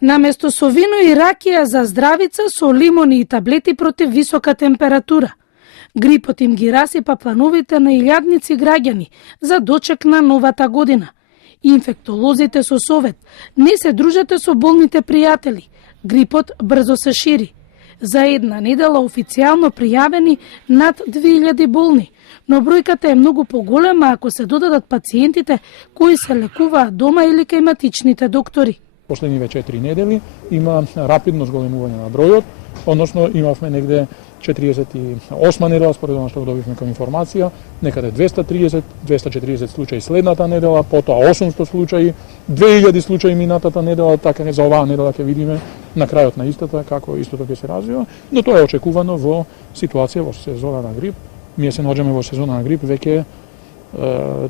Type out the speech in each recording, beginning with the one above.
Наместо со вино и ракија за здравица со лимони и таблети против висока температура. Грипот им ги расипа плановите на илјадници граѓани за дочек на новата година. Инфектолозите со совет: не се дружете со болните пријатели. Грипот брзо се шири. За една недела официјално пријавени над 2000 болни, но бројката е многу поголема ако се додадат пациентите кои се лекуваат дома или кај матичните доктори. Последниве 4 недели има рапидно зголемување на бројот, односно имавме негде 48 недела, според она што добивме како информација, некаде 230-240 случаи следната недела, потоа 800 случаи, 2000 случаи минатата недела, така за оваа недела ќе видиме на крајот на истата како истото ќе се развива, но тоа е очекувано во ситуација во сезона на грип. Ние се наоѓаме во сезона на грип веќе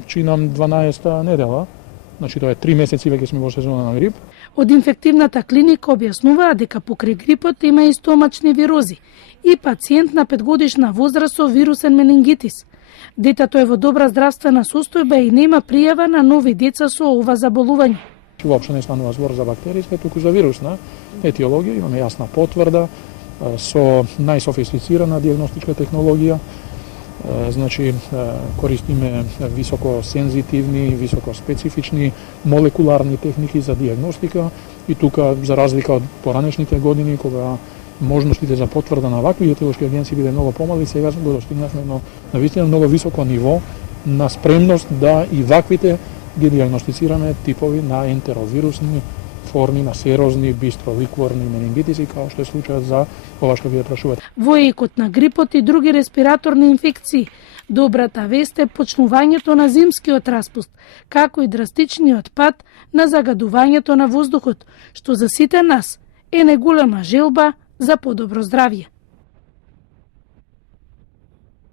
чинам 12-та недела. Значи тоа е 3 месеци веќе сме во сезона на грип. Од инфективната клиника објаснуваа дека покрај грипот има и стомачни вирози и пациент на 5-годишна возраст со вирусен менингитис. Детето е во добра здравствена состојба и нема пријава на нови деца со ова заболување. Воопшто не станува збор за бактериска, туку за вирусна етиологија. Имаме јасна потврда со најсофистицирана дијагностичка технологија. Значи, користиме високо сензитивни, високо специфични молекуларни техники за дијагностика и тука, за разлика од поранешните години, кога можностите за потврда на вакви етиолошки агенции биле многу помали, сега го достигнавме на вистина многу високо ниво на спремност да и ваквите ги дијагностицираме типови на ентеровирусни форми на серозни, бистроликворни менингитиси, како што е случајот за ова што вие прашувате. Во екот на грипот и други респираторни инфекции, добрата вест е почнувањето на зимскиот распуст, како и драстичниот пад на загадувањето на воздухот, што за сите нас е најголема желба за подобро здравје.